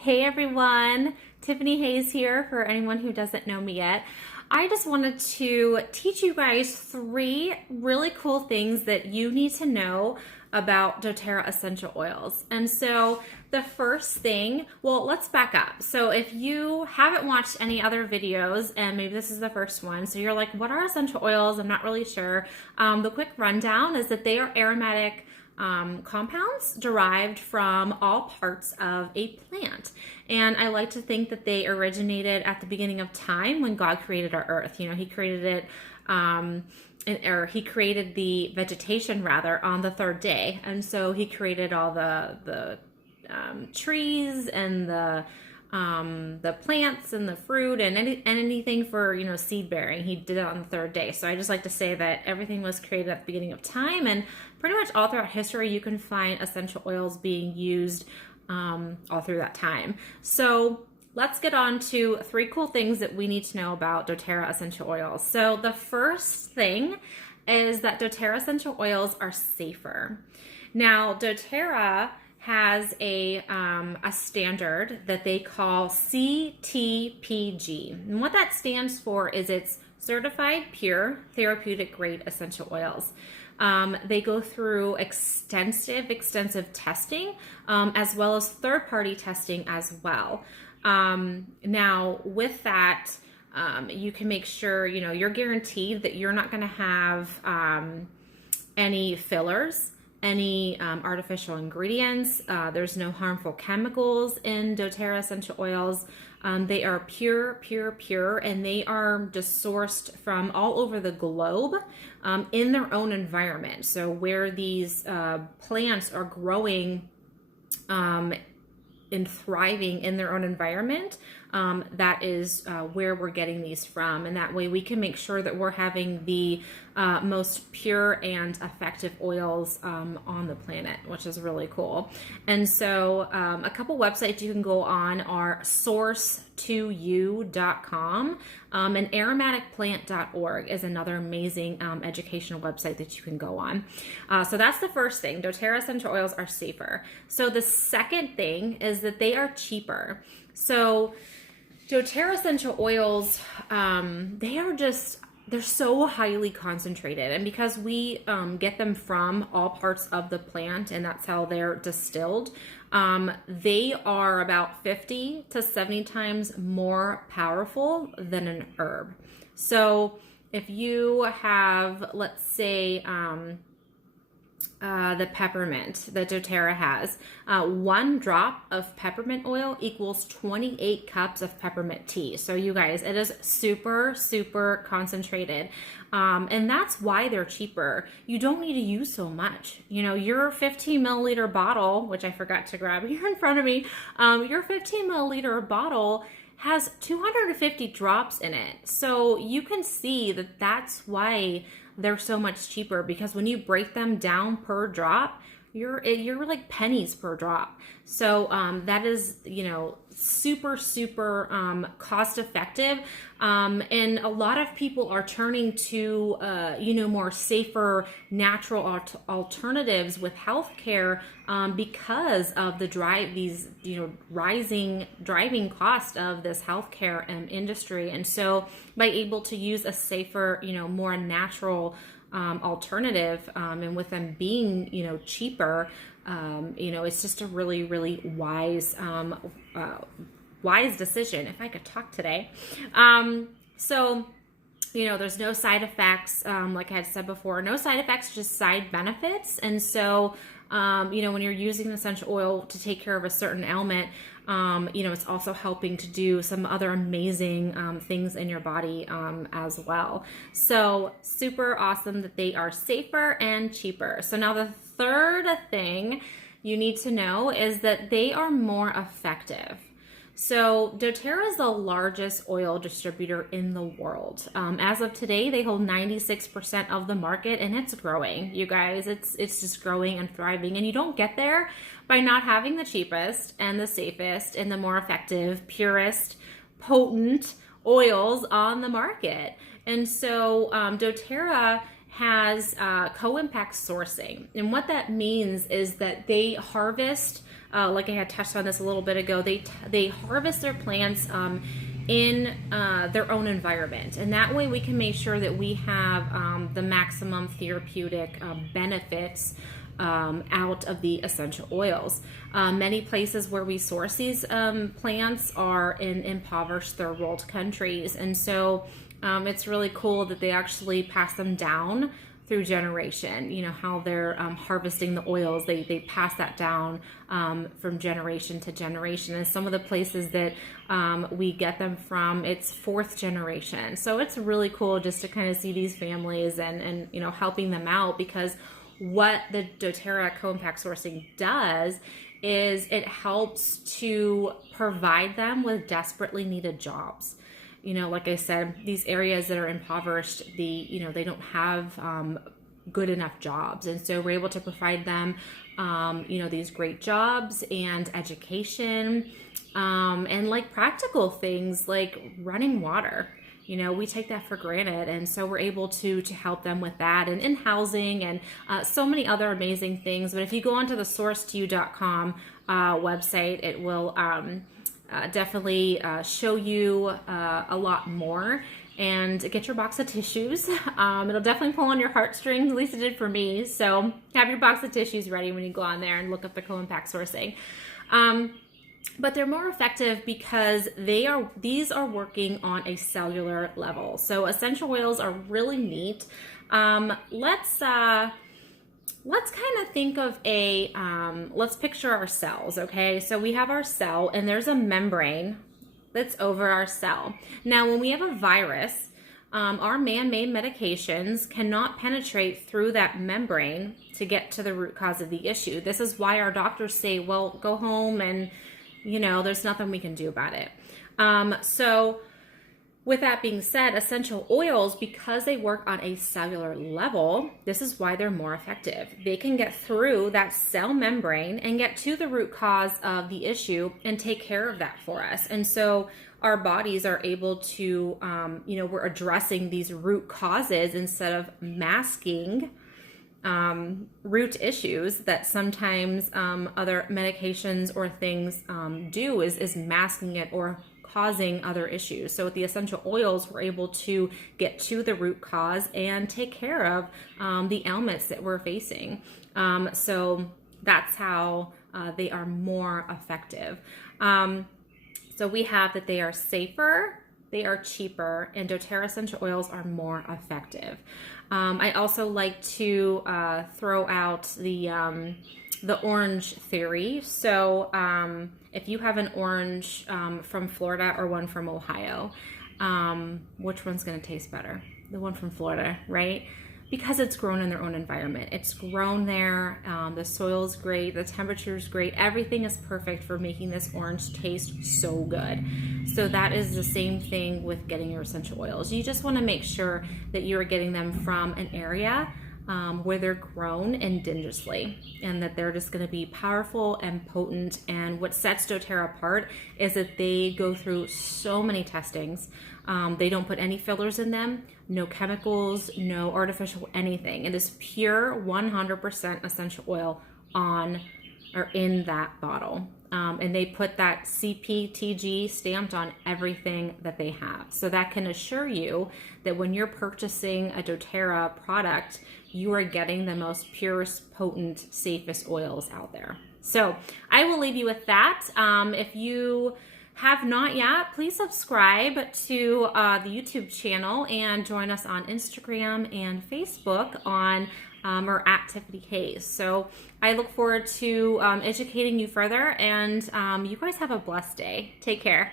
Hey everyone, Tiffany Hayes here for anyone who doesn't know me yet. I just wanted to teach you guys three really cool things that you need to know about doTERRA essential oils. And so the first thing, well, let's back up. So if you haven't watched any other videos, and maybe this is the first one, so you're like, what are essential oils? I'm not really sure. The quick rundown is that they are aromatic compounds derived from all parts of a plant. And I like to think that they originated at the beginning of time when God created our earth. You know, He created it, or He created the vegetation rather on the third day. And so He created all the trees and the plants and the fruit and anything for, you know, seed bearing. He did it on the third day. So I just like to say that everything was created at the beginning of time, and pretty much all throughout history you can find essential oils being used all through that time. So let's get on to three cool things that we need to know about doTERRA essential oils. So the first thing is that doTERRA essential oils are safer. Now doTERRA has a standard that they call CTPG. And what that stands for is it's Certified Pure Therapeutic Grade Essential Oils. They go through extensive testing, as well as third-party testing as well. Now, with that, you can make sure, you know, you're guaranteed that you're not going to have any fillers, any artificial ingredients. There's no harmful chemicals in doTERRA essential oils. They are pure, and they are just sourced from all over the globe in their own environment. So where these plants are growing and thriving in their own environment, that is where we're getting these from. And that way we can make sure that we're having the most pure and effective oils on the planet, which is really cool. And so a couple websites you can go on are source2u.com, and aromaticplant.org is another amazing educational website that you can go on. So that's the first thing. doTERRA essential oils are safer. So the second thing is that they are cheaper. So doTERRA essential oils, they're so highly concentrated, and because we get them from all parts of the plant and that's how they're distilled, they are about 50 to 70 times more powerful than an herb. So if you have, let's say, the peppermint that doTERRA has, one drop of peppermint oil equals 28 cups of peppermint tea. So you guys, it is super concentrated, and that's why they're cheaper. You don't need to use so much. You know, your 15 milliliter bottle, which I forgot to grab here in front of me, your 15 milliliter bottle has 250 drops in it. So you can see that that's why they're so much cheaper, because when you break them down per drop, you're like pennies per drop. So that is, you know, super cost effective, and a lot of people are turning to you know, more safer natural alternatives with healthcare, because of the rising driving cost of this healthcare industry. And so by able to use a safer, you know, more natural alternative, and with them being, you know, cheaper, you know, it's just a really wise decision, if I could talk today. So, you know, there's no side effects, like I had said before, no side effects, just side benefits. And so, you know, when you're using an essential oil to take care of a certain ailment, you know, it's also helping to do some other amazing things in your body as well. So super awesome that they are safer and cheaper. So now the third thing you need to know is that they are more effective. So doTERRA is the largest oil distributor in the world. As of today, they hold 96% of the market, and it's growing. You guys, it's just growing and thriving. And you don't get there by not having the cheapest and the safest and the more effective, purest, potent oils on the market. And so doTERRA has co-impact sourcing. And what that means is that they harvest like I had touched on this a little bit ago, they harvest their plants in their own environment, and that way we can make sure that we have the maximum therapeutic benefits out of the essential oils. Many places where we source these plants are in impoverished third world countries, and so it's really cool that they actually pass them down through generation. You know how they're harvesting the oils, they pass that down from generation to generation. And some of the places that we get them from, it's fourth generation. So it's really cool just to kind of see these families and you know, helping them out, because what the doTERRA co-impact sourcing does is it helps to provide them with desperately needed jobs. You know, like I said, these areas that are impoverished, they don't have good enough jobs. And so we're able to provide them, these great jobs and education, and like practical things like running water. You know, we take that for granted. And so we're able to help them with that, and in housing and so many other amazing things. But if you go onto the sourcetoyou.com website, it will definitely show you a lot more. And get your box of tissues. It'll definitely pull on your heartstrings, at least it did for me. So have your box of tissues ready when you go on there and look up the co-impact sourcing. But they're more effective because these are working on a cellular level. So essential oils are really neat. Let's kind of think of let's picture our cells, okay? So we have our cell, and there's a membrane that's over our cell. Now, when we have a virus, our man-made medications cannot penetrate through that membrane to get to the root cause of the issue. This is why our doctors say, well, go home and, there's nothing we can do about it. So with that being said, essential oils, because they work on a cellular level, this is why they're more effective. They can get through that cell membrane and get to the root cause of the issue and take care of that for us. And so our bodies are able to, we're addressing these root causes instead of masking root issues that sometimes other medications or things do is masking it or causing other issues. So with the essential oils, we're able to get to the root cause and take care of the ailments that we're facing. So that's how they are more effective. So we have that they are safer, they are cheaper, and doTERRA essential oils are more effective. I also like to throw out the orange theory. So if you have an orange from Florida or one from Ohio, which one's going to taste better? The one from Florida, right? Because it's grown in their own environment. It's grown there. The soil's great. The temperature's great. Everything is perfect for making this orange taste so good. So that is the same thing with getting your essential oils. You just want to make sure that you're getting them from an area where they're grown indigenously, and that they're just going to be powerful and potent. And what sets doTERRA apart is that they go through so many testings. They don't put any fillers in them, no chemicals, no artificial anything. It is pure 100% essential oil in that bottle. And they put that CPTG stamped on everything that they have. So that can assure you that when you're purchasing a doTERRA product, you are getting the most purest, potent, safest oils out there. So I will leave you with that. If you have not yet, please subscribe to the YouTube channel and join us on Instagram and Facebook or at Tiffany Hayes. So I look forward to educating you further, and you guys have a blessed day. Take care.